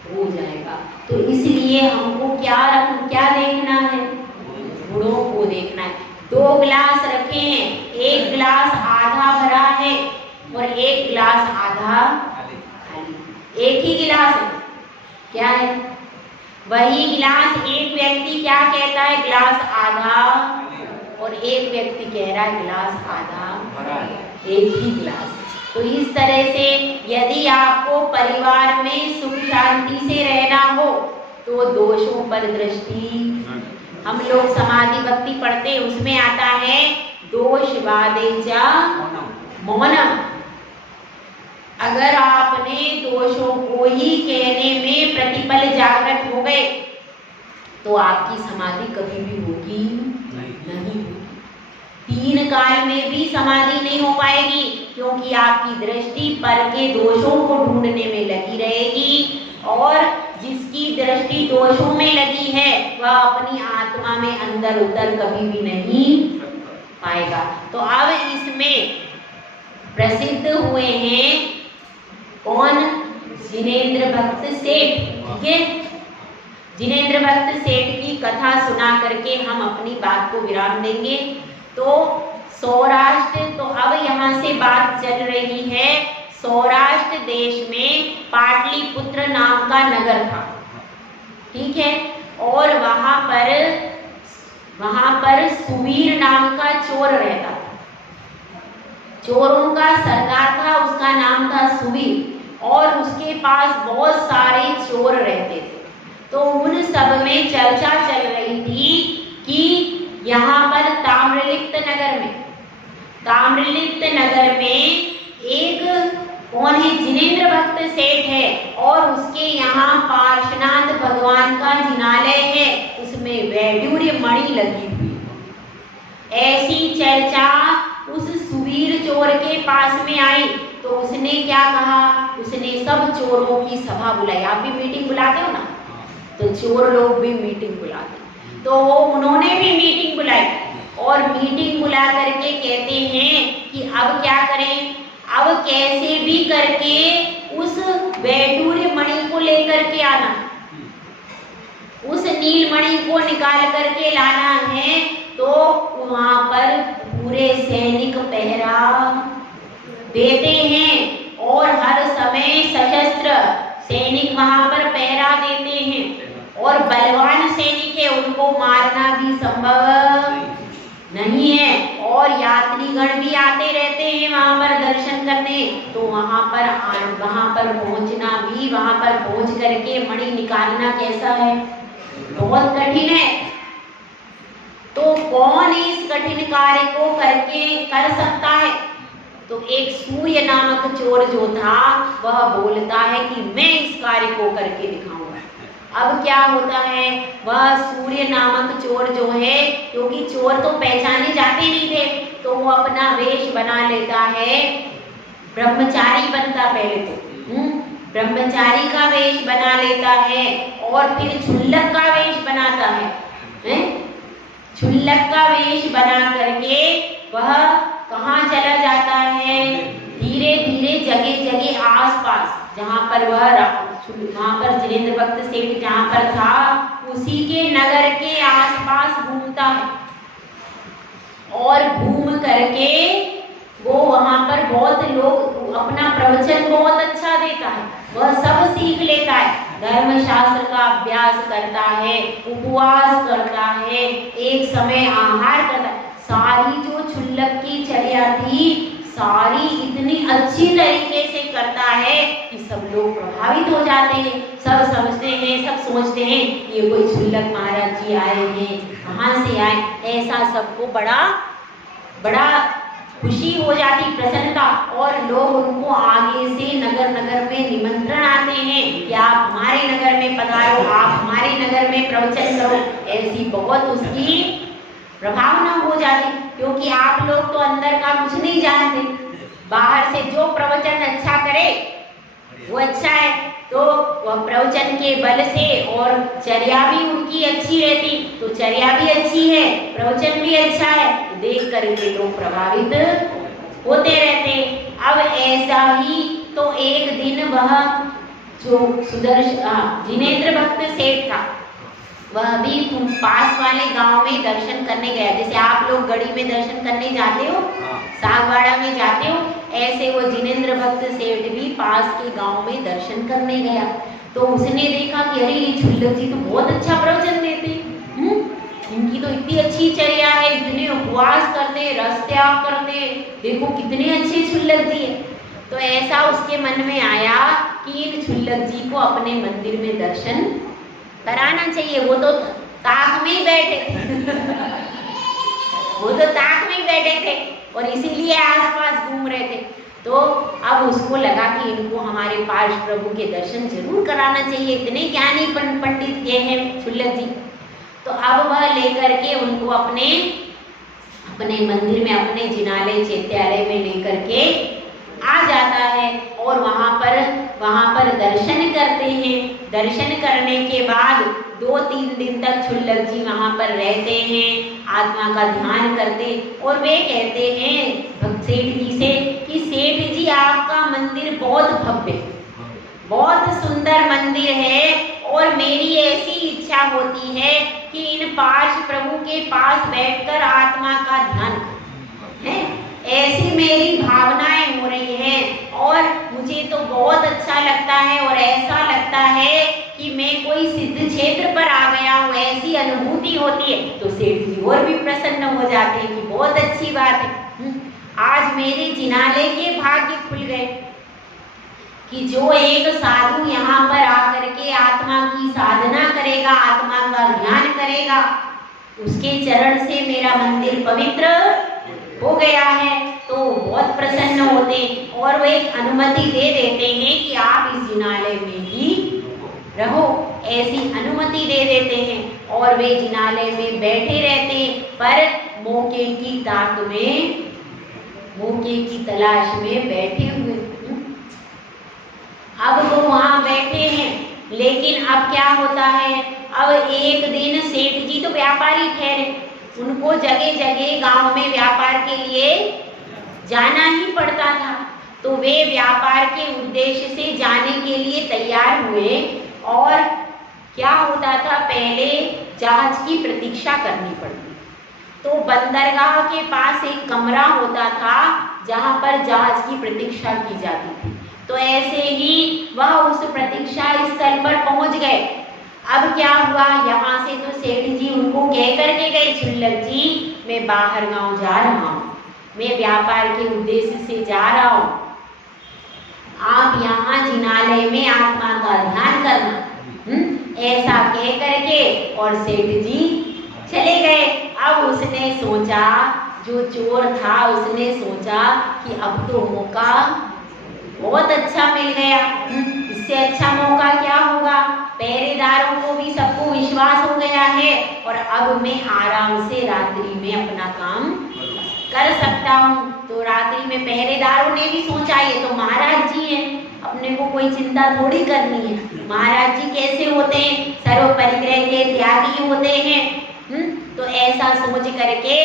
हो जाएगा। तो इसलिए हमको क्या देखना है? गुणों को देखना है। 2 गिलास रखे हैं, एक गिलास आधा भरा है और एक गिलास आधा खाली। एक ही गिलास है, क्या है? वही गिलास एक व्यक्ति क्या कहता है? गिलास आधा और एक व्यक्ति कह रहा है गिलास आधा भरा है। एक ही गिलास। तो इस तरह से यदि आपको परिवार में सुख शांति से रहना हो तो दोषों पर दृष्टि। हम लोग समाधि भक्ति पढ़ते हैं, उसमें आता है दोष वादेचा मौनम। अगर आपने दोषों को ही कहने में प्रतिपल जागृत हो गए तो आपकी समाधि कभी भी होगी नहीं। तीन काल में भी समाधि नहीं हो पाएगी, क्योंकि आपकी दृष्टि पर के दोषों को ढूंढने में लगी रहेगी, और जिसकी दृष्टि दोषों में लगी है वह अपनी आत्मा में अंदर उतर कभी भी नहीं पाएगा। तो अब इसमें प्रसिद्ध हुए हैं कौन? जिनेंद्र भक्त सेठ। ठीक है, जिनेंद्र भक्त सेठ की कथा सुना करके हम अपनी बात को विराम देंगे। तो सौराष्ट्र, तो अब यहाँ से बात चल रही है, सौराष्ट्र देश में पाटलिपुत्र नाम का नगर था। ठीक है, और वहां पर सुवीर नाम का चोर रहता था। चोरों का सरदार था, उसका नाम था सुवीर, और उसके पास बहुत सारे चोर रहते थे। तो उन सब में चर्चा चल रही थी कि यहाँ पर ताम्रलिप्त नगर में एक कौन है? जिनेंद्र भक्त सेठ है, और उसके यहाँ पार्श्वनाथ भगवान का जिनालय है, उसमें वैडूर्य मणि लगी हुई। ऐसी चर्चा उस सुवीर चोर के पास में आई, तो उसने क्या कहा? उसने सब चोरों की सभा बुलाई। आप भी मीटिंग बुलाते हो ना, तो चोर लोग भी मीटिंग बुलाते, तो उन्होंने भी मीटिंग बुलाई, और मीटिंग बुला करके कहते हैं कि अब क्या करें? अब कैसे भी करके उस वैडूर्य मणि को लेकर के आना, उस नीलमणि को निकाल करके लाना है। तो वहां पर पूरे सैनिक पहरा देते हैं, और हर समय सशस्त्र सैनिक वहां पर पहरा देते हैं, और बलवान सैनिक है, उनको मारना भी संभव नहीं है। और यात्रीगण भी आते रहते हैं वहां पर दर्शन करने, तो वहां पर पहुंचना भी, वहां पर पहुंच करके मणि निकालना कैसा है? बहुत कठिन है। तो कौन इस कठिन कार्य को कर सकता है? तो एक सूर्य नामक चोर जो था वह बोलता है कि मैं इस कार्य को करके दिखाऊंगा। अब क्या होता है? वह सूर्य नामक चोर जो है, क्योंकि चोर तो पहचाने जाते नहीं थे, तो वो अपना वेश बना लेता है, ब्रह्मचारी बनता पहले तो, ब्रह्मचारी का वेश बना लेता है, और फिर क्षुल्लक का वेश बनाता है। क्षुल्लक का वेश बना करके वह कहाँ चला जाता है? धीरे धीरे जगह जगह आसपास, जहाँ पर जिनेंद्र भक्त सेठ जहाँ पर था, उसी के नगर के आसपास घूमता है, और घूम करके वो वहां पर बहुत लोग, अपना प्रवचन बहुत अच्छा देता है, वह सब सीख लेता है, धर्मशास्त्र का अभ्यास करता है, उपवास करता है, एक समय आहार करता है। सारी जो क्षुल्लक की चर्या थी, सारी इतनी अच्छी तरीके से करता है कि सब लोग प्रभावित हो जाते हैं। सब समझते हैं, सब सोचते हैं ये कोई क्षुल्लक महाराज जी आए हैं, कहाँ से आए, ऐसा सबको बड़ा खुशी हो जाती, प्रसन्नता, और लोग उनको आगे से नगर नगर में निमंत्रण आते हैं कि आप हमारे नगर में पधारो, आप हमारे नगर में प्रवचन करो। ऐसी बहुत उसकी प्रभावना हो जाती, क्योंकि आप लोग तो अंदर का कुछ नहीं जानते, बाहर से जो प्रवचन अच्छा करे वो अच्छा है, तो वह प्रवचन के बल से, और चर्या भी उनकी अच्छी रहती, तो चर्या भी अच्छी है, प्रवचन भी अच्छा है, देख करके लोग प्रभावित होते रहते। अब ऐसा ही तो एक दिन वह जो जिनेंद्र भक्त सेठ था, वह भी पास वाले गांव में दर्शन करने गया। जैसे आप लोग गढ़ी में दर्शन करने जाते हो, सागवाड़ा में जाते हो, ऐसे वो जिनेंद्र भक्त सेठ भी पास के गांव में दर्शन करने गया। तो उसने देखा कि अरे ये क्षुल्लक जी तो बहुत अच्छा प्रवचन देते, इनकी तो इतनी अच्छी चर्या है, इतने उपवास करते, रस त्याग करते, देखो कितने अच्छे क्षुल्लक जी है। तो ऐसा उसके मन में आया कि इन क्षुल्लक जी को अपने मंदिर में दर्शन कराना चाहिए। वो तो ताक में ही बैठे थे वो तो ताक में ही बैठे थे और इसीलिए आसपास घूम रहे थे। तो अब उसको लगा कि इनको हमारे पार्ष प्रभु के दर्शन जरूर कराना चाहिए, इतने ज्ञानी पंडित ये हैं क्षुल्लक जी। तो अब वह लेकर के उनको अपने मंदिर में, अपने जिनालय चैत्यालय में लेकर के आ जाता है और वहाँ पर दर्शन करते हैं। दर्शन करने के बाद 2-3 दिन तक क्षुल्लक जी वहाँ पर रहते हैं, आत्मा का ध्यान करते और वे कहते हैं सेठ जी से कि सेठ जी आपका मंदिर बहुत भव्य, बहुत सुंदर मंदिर है और मेरी ऐसी इच्छा होती है कि इन पार्ष प्रभु के पास बैठकर आत्मा का ध्यान है, ऐसी मेरी भावनाएं हो रही हैं और मुझे तो बहुत अच्छा लगता है और ऐसा लगता है कि मैं कोई सिद्ध क्षेत्र पर आ गया हूँ, ऐसी अनुभूति होती है। तो सेठ जी और भी प्रसन्न हो जाते हैं कि बहुत अच्छी बात है, आज मेरे जिनालय के भाग्य खुल गए कि जो एक साधु यहाँ पर आकर के आत्मा की साधना करेगा, आत्मा का ध्यान करेगा, उसके चरण से मेरा मंदिर पवित्र हो गया है। तो बहुत प्रसन्न होते और वो एक अनुमति दे देते हैं कि आप इस जिनालय में ही रहो, ऐसी अनुमति दे देते हैं और वे जिनालय में बैठे रहते हैं। पर मौके की ताक में, मौके की तलाश में बैठे हुए। अब वो वहां बैठे हैं, लेकिन अब क्या होता है, अब एक दिन सेठ जी तो व्यापारी ठहरे, उनको जगह जगह गांव में व्यापार के लिए जाना ही पड़ता था। तो वे व्यापार के उद्देश्य से जाने के लिए तैयार हुए और क्या होता था, पहले जहाज की प्रतीक्षा करनी पड़ती। तो बंदरगाह के पास एक कमरा होता था जहां पर जहाज की प्रतीक्षा की जाती थी। तो ऐसे ही वह उस प्रतीक्षा स्थल पर पहुंच गए। अब क्या हुआ, यहाँ से तो सेठ जी उनको कह करके गए, क्षुल्लक जी मैं बाहर गांव जा रहा हूँ, मैं व्यापार के उद्देश्य से जा रहा हूँ, आप यहाँ जिनालय में आत्मा का ध्यान करना। ऐसा कह करके और सेठ जी चले गए। अब उसने सोचा, जो चोर था उसने सोचा कि अब तो मौका बहुत अच्छा मिल गया, इससे अच्छा मौका क्या होगा, पहरेदारों को भी सबको विश्वास हो गया है और अब मैं आराम से रात्रि में अपना काम कर सकता हूँ। तो रात्रि में पहरेदारों ने भी सोचा ये तो महाराज जी हैं, अपने को कोई चिंता थोड़ी करनी है, महाराज जी कैसे होते हैं, सर्व परिग्रह के त्यागी होते हैं। तो ऐसा सोच करके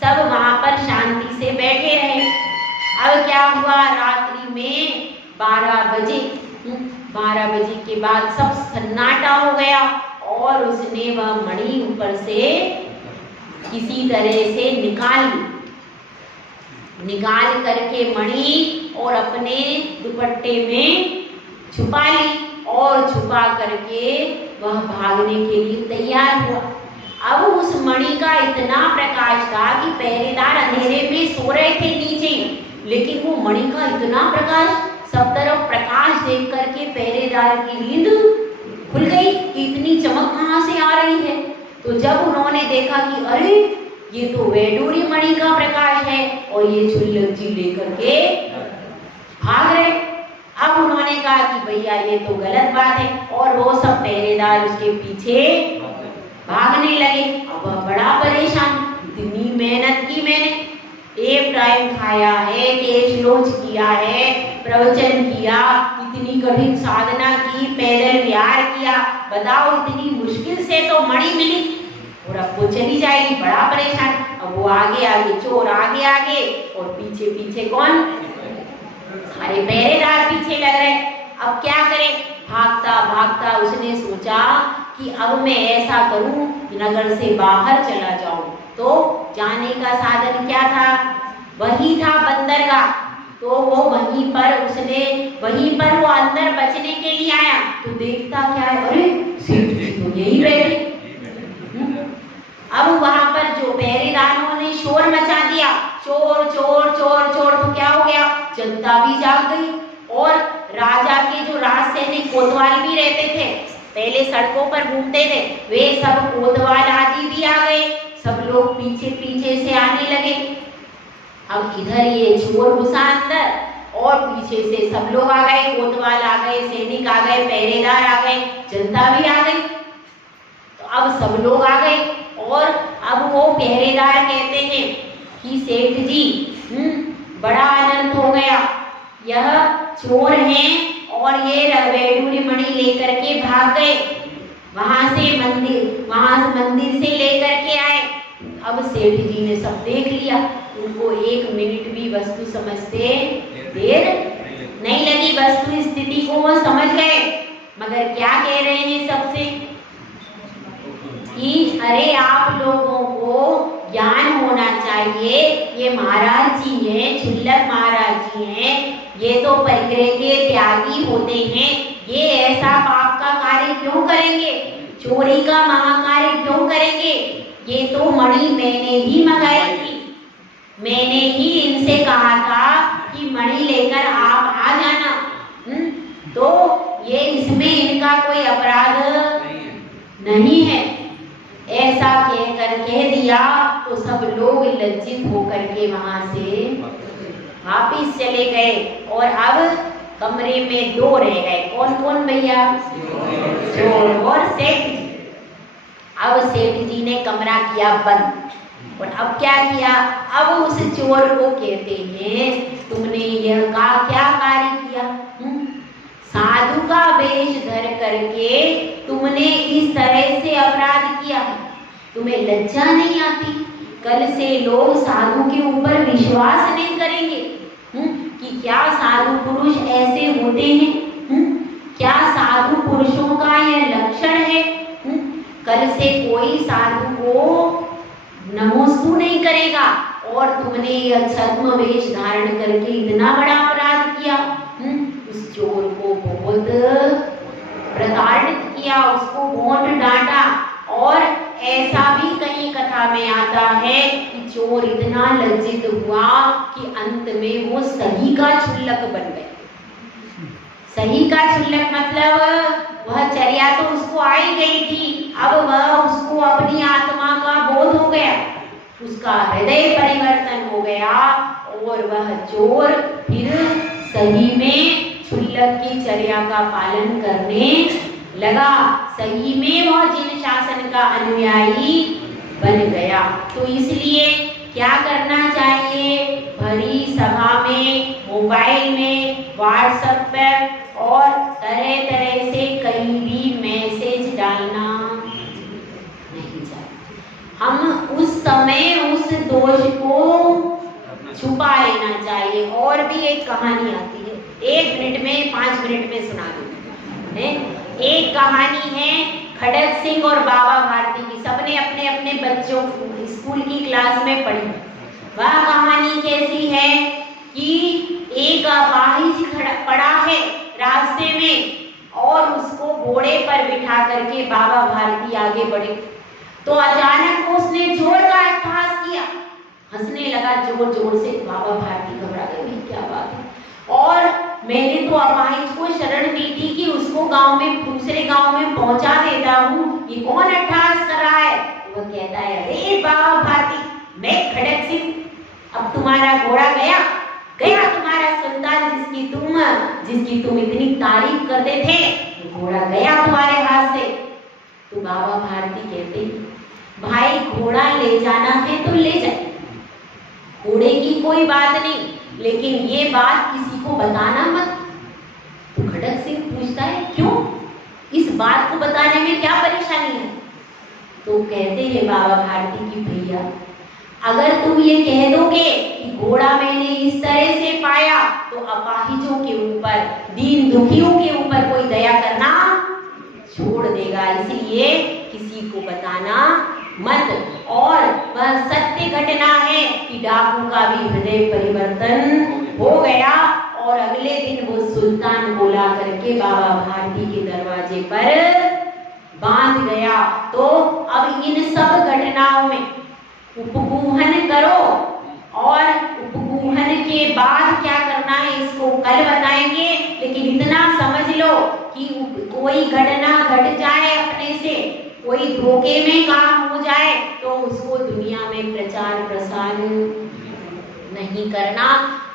सब वहां पर शांति से बैठे रहे। अब क्या हुआ, रात्रि में 12 बजे के बाद सब सन्नाटा हो गया और उसने वह मणि ऊपर से किसी तरह से निकाल करके मणि और अपने दुपट्टे में छुपा ली और छुपा करके वह भागने के लिए तैयार हुआ। अब उस मणि का इतना प्रकाश था कि पहरेदार अंधेरे में सो रहे थे नीचे, लेकिन वो मणि का इतना प्रकाश, सब तरफ प्रकाश देख करके पहरेदार की नींद खुल गई कि इतनी चमक कहाँ से आ रही है। तो जब उन्होंने देखा कि अरे ये तो वैडूर्य मणि का प्रकाश है और ये क्षुल्लक जी लेकर के भाग रहे। अब उन्होंने कहा कि भैया ये तो गलत बात है और वो सब पहरेदार उसके पीछे भागने लगे। अब वह बड़ा परेशान, इतनी मेहनत की मैंने, एक टाइम खाया है, केश लोच किया है, प्रवचन किया, इतनी कठिन साधना की, पैदल विहार किया, बताओ इतनी मुश्किल से तो मणि मिली और अब वो चली जाएगी, बड़ा परेशान। अब वो आगे आगे, चोर आगे आगे और पीछे पीछे कौन, सारे पहरेदार पीछे लग रहे। अब क्या करे, भागता भागता उसने सोचा कि अब मैं ऐसा करूं, नगर से बाहर चला जाऊं। तो जाने का साधन क्या था, वही था बंदरगाह। तो वो वहीं पर वो अंदर बचने के लिए आया। तो देखता क्या है, अरे सेठ जी तो यही बैठे। अब कोतवाल भी रहते थे, पहले सड़कों पर घूमते थे, वे सब कोतवाल आदि भी आ गए, सब लोग पीछे पीछे से आने लगे। अब इधर ये चोर घुसा अंदर और पीछे से सब लोग आ गए, कोतवाल आ गए, सैनिक आ गए, पहरेदार आ गए, जनता भी आ गई। तो अब सब लोग आ गए और अब वो पहरेदार कहते हैं कि सेठ जी बड़ा आनंद हो गया, यह चोर हैं और ये रवेडूरी मणि लेकर के भाग गए, वहां से मंदिर से लेकर के आए। अब सेठ जी ने सब देख लिया, उनको 1 मिनट भी वस्तु समझते देर नहीं लगी, वस्तु स्थिति को वो समझ गए। मगर क्या कह रहे हैं सबसे कि अरे आप लोगों को ज्ञान होना चाहिए, ये महाराज जी हैं, क्षुल्लक महाराज जी हैं, ये तो परिग्रह के त्यागी होते हैं, ये ऐसा पाप का कार्य क्यों करेंगे, चोरी का महाकार्य क्यों करेंगे, ये तो मणि मैंने ही मंगाई थी, मैंने ही इनसे कहा था कि मणि लेकर आप आ जाना। तो ये इसमें इनका कोई अपराध नहीं है, ऐसा कह दिया। तो सब लोग लज्जित होकर के वहां से वापिस चले गए और अब कमरे में 2 रह गए। कौन कौन भैया? चोर और सेठ जी। अब सेठ जी ने कमरा किया बंद और अब क्या किया, अब उस चोर को कहते हैं तुमने यह क्या कार्य किया, साधु का वेश धर करके तुमने इस तरह से अपराध किया, तुम्हें लज्जा नहीं आती? कल से लोग साधु के ऊपर विश्वास नहीं करेंगे कि क्या साधु पुरुष ऐसे होते हैं, क्या साधु पुरुषों का यह लक्षण है? कल से कोई साधु को नमोस्तु नहीं करेगा और तुमने यह छद्म वेश धारण करके इतना बड़ा अपराध किया। उस चोर को बहुत प्रताड़ित किया, उसको बहुत डांटा और ऐसा भी कहीं कथा में आता है कि चोर इतना लज्जित हुआ कि अंत में वो सही का क्षुल्लक बन गए। सही का क्षुल्लक मतलब वह चर्या तो उसको आई गई थी, अब वह उसको अपनी आत्मा का बोध हो गया, उसका हृदय परिवर्तन हो गया और वह चोर फिर सही में क्षुल्लक की चर्या का पालन करने लगा, सही में वह जिन शासन का अनुयायी बन गया। तो इसलिए क्या करना चाहिए, भरी सभा में, मोबाइल में, व्हाट्सएप पर और तरह तरह से कहीं भी मैसेज डालना नहीं चाहिए। हम उस समय उस दोष को छुपा लेना चाहिए। और भी एक कहानी आती है, 1 मिनट में 5 मिनट में सुना दूंगी। एक कहानी है खड़ग सिंह और बाबा भारती की, सबने अपने अपने बच्चों स्कूल की क्लास में पढ़ी। वह कहानी कैसी है कि एक अपाहिज पड़ा है रास्ते में और उसको घोड़े पर बिठा करके बाबा भारती आगे बढ़े, तो अचानक उसने जोर का अट्टहास किया, हंसने लगा जोर जोर से। बाबा भारती घबरा गए, क्या बात है, और मैंने तो अपाहिज को शरण दी थी कि उसको गांव में दूसरे गांव में पहुंचा देता हूँ, ये कौन अट्टहास कर रहा है? वो कहता है अरे बाबा भारती, मैं खड़ग सिंह, अब तुम्हारा घोड़ा गया तुम्हारा सुल्तान जिसकी तुम इतनी तारीफ करते थे, घोड़ा गया तुम्हारे हाथ से। तो बाबा भारती कहते भाई घोड़ा ले जाना है तो ले जाए, घोड़े की कोई बात नहीं, लेकिन ये बात किसी को बताना मत। तो खड़ग सिंह पूछता है क्यों, इस बात को बताने में क्या परेशानी है? तो कहते हैं बाबा भारती की भैया अगर तुम ये कह दोगे कि घोड़ा मैंने इस तरह से पाया तो अपाहिजों के ऊपर, दीन दुखियों के ऊपर कोई दया करना छोड़ देगा, इसलिए किसी को बताना मत। और वह सत्य घटना है कि डाकू का भी हृदय परिवर्तन हो गया और अगले दिन वो सुल्तान को ला करके बाबा भारती के दरवाजे पर बांध गया। तो अब इन सब घटनाओं में उपगूहन करो और उपगूहन के बाद क्या करना है इसको कल बताएंगे, लेकिन इतना समझ लो कि कि कोई घटना घट जाए अपने से, कोई धोखे में काम हो जाए तो उसको दुनिया में प्रचार प्रसार नहीं करना,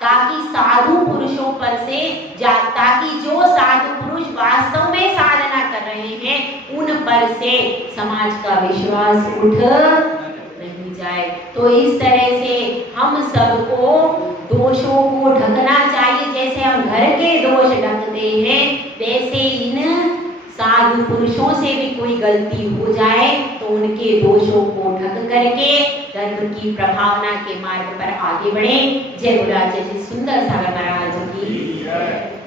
ताकि साधु पुरुषों पर से ताकि जो साधु पुरुष वास्तव में साधना कर रहे हैं उन पर से समाज का विश्वास उठ नहीं जाए। तो इस तरह से हम सबको दोषों को ढकना चाहिए। जैसे हम घर के दोष ढकते हैं, वैसे इन साधु पुरुषों से भी कोई गलती हो जाए तो उनके दोषों को ढक करके धर्म की प्रभावना के मार्ग पर आगे बढ़े। जय गुरुराज, जय सुंदर सागर महाराज की।